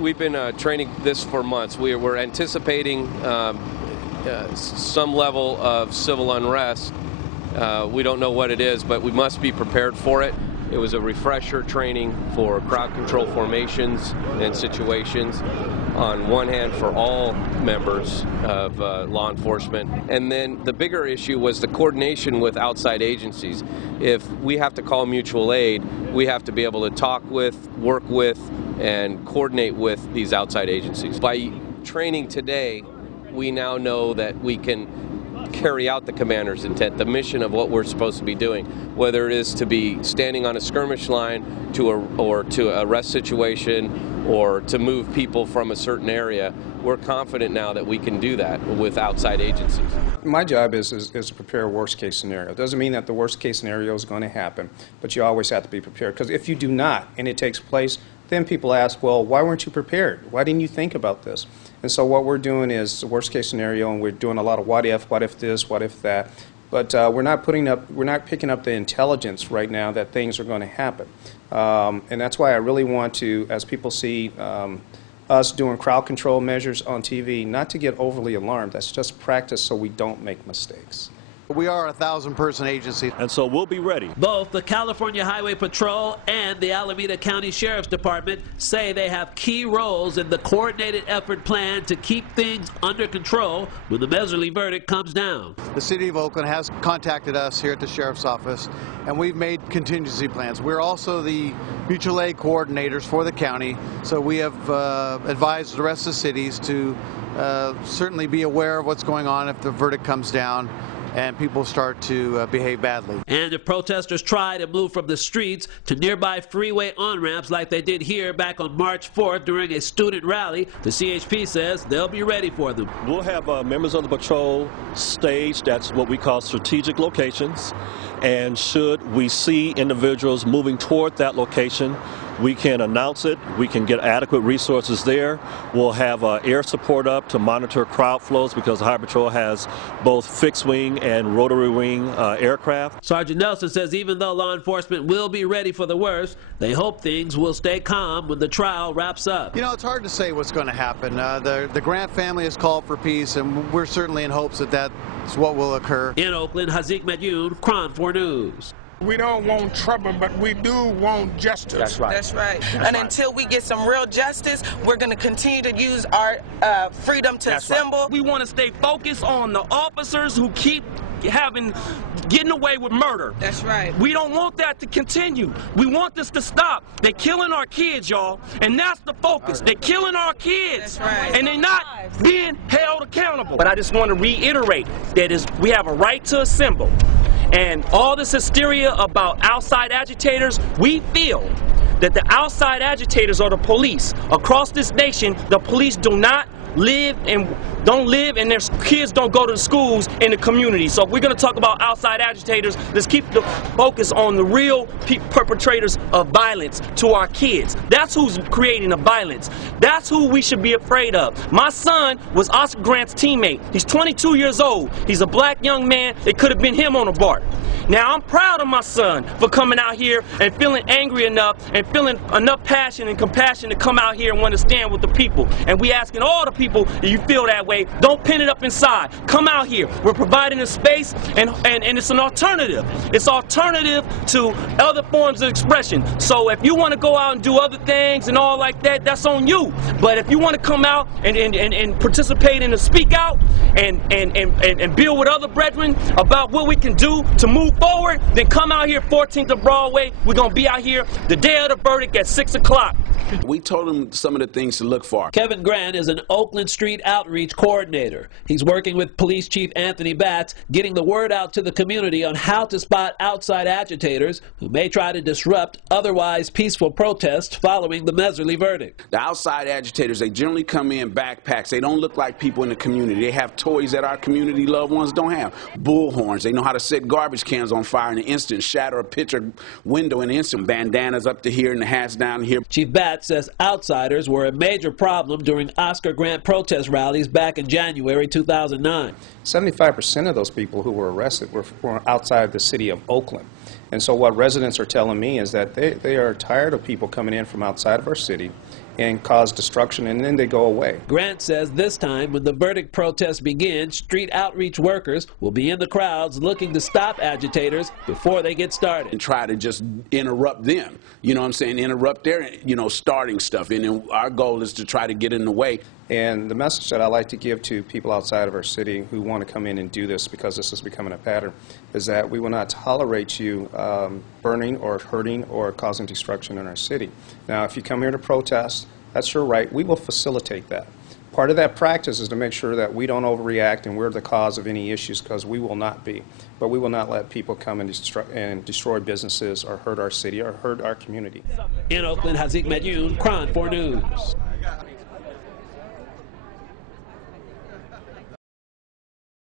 We've been training this for months. We're anticipating some level of civil unrest. We don't know what it is, but we must be prepared for it. It was a refresher training for crowd control formations and situations, on one hand for all members of law enforcement. And then the bigger issue was the coordination with outside agencies. If we have to call mutual aid, we have to be able to talk with, work with, and coordinate with these outside agencies. By training today, we now know that we can carry out the commander's intent, the mission of what we're supposed to be doing, whether it is to be standing on a skirmish line or to arrest situation or to move people from a certain area. We're confident now that we can do that with outside agencies. My job is to prepare a worst case scenario. It doesn't mean that the worst case scenario is going to happen, but you always have to be prepared, because if you do not and it takes place, then people ask, well, why weren't you prepared? Why didn't you think about this? And so what we're doing is the worst case scenario, and we're doing a lot of what if this, what if that. But we're not picking up the intelligence right now that things are going to happen. And that's why I really want to, as people see us doing crowd control measures on TV, not to get overly alarmed. That's just practice so we don't make mistakes. We are a 1,000-person agency, and so we'll be ready. Both the California Highway Patrol and the Alameda County Sheriff's Department say they have key roles in the coordinated effort plan to keep things under control when the Mehserle verdict comes down. The City of Oakland has contacted us here at the Sheriff's Office, and we've made contingency plans. We're also the mutual aid coordinators for the county, so we have advised the rest of the cities to certainly be aware of what's going on if the verdict comes down and people start to behave badly. And if protesters try to move from the streets to nearby freeway on-ramps like they did here back on March 4th during a student rally, the CHP says they'll be ready for them. We'll have members of the patrol staged at what we call strategic locations, and should we see individuals moving toward that location, we can announce it. We can get adequate resources there. We'll have air support up to monitor crowd flows, because the Highway Patrol has both fixed wing and rotary wing aircraft. Sergeant Nelson says even though law enforcement will be ready for the worst, they hope things will stay calm when the trial wraps up. You know, it's hard to say what's going to happen. The Grant family has called for peace, and we're certainly in hopes that that's what will occur. In Oakland, Hazik Medyoun, Cron 4 News. We don't want trouble, but we do want justice. That's right. That's right. And until we get some real justice, we're going to continue to use our freedom to assemble. We want to stay focused on the officers who keep getting away with murder. That's right. We don't want that to continue. We want this to stop. They're killing our kids, y'all, and that's the focus. They're killing our kids. That's right. And they're not being held accountable. But I just want to reiterate that we have a right to assemble. And all this hysteria about outside agitators, we feel that the outside agitators are the police. Across this nation, the police do not live and their kids don't go to the schools in the community. So if we're going to talk about outside agitators, let's keep the focus on the real perpetrators of violence to our kids. That's who's creating the violence. That's who we should be afraid of. My son was Oscar Grant's teammate. He's 22 years old. He's a black young man. It could have been him on a BART. Now, I'm proud of my son for coming out here and feeling angry enough and feeling enough passion and compassion to come out here and want to stand with the people. And we asking all the people, if you feel that way, don't pin it up inside. Come out here. We're providing a space, and it's an alternative. It's alternative to other forms of expression. So if you want to go out and do other things and all like that, that's on you. But if you want to come out and participate and to speak out and build with other brethren about what we can do to move forward, then come out here 14th of Broadway. We're going to be out here the day of the verdict at 6 o'clock. We told them some of the things to look for. Kevin Grant is an Oakland Street Outreach Coordinator. He's working with Police Chief Anthony Batts, getting the word out to the community on how to spot outside agitators who may try to disrupt otherwise peaceful protests following the Mehserle verdict. The outside agitators, they generally come in backpacks. They don't look like people in the community. They have toys that our community loved ones don't have. Bullhorns. They know how to set garbage cans on fire in an instant, shatter a picture window in an instant. Bandanas up to here and the hats down here. Chief Batts says outsiders were a major problem during Oscar Grant protest rallies back in January 2009. 75% of those people who were arrested were outside the city of Oakland. And so what residents are telling me is that they are tired of people coming in from outside of our city and cause destruction, and then they go away. Grant says this time, when the verdict protest begins, street outreach workers will be in the crowds looking to stop agitators before they get started. And try to just interrupt them, you know what I'm saying, interrupt their, starting stuff. And then our goal is to try to get in the way. And the message that I like to give to people outside of our city who want to come in and do this, because this is becoming a pattern, is that we will not tolerate you burning or hurting or causing destruction in our city. Now, if you come here to protest, that's your right. We will facilitate that. Part of that practice is to make sure that we don't overreact and we're the cause of any issues, because we will not be. But we will not let people come and destroy businesses or hurt our city or hurt our community. In Oakland, Hazik Medyoun, KRON 4 News.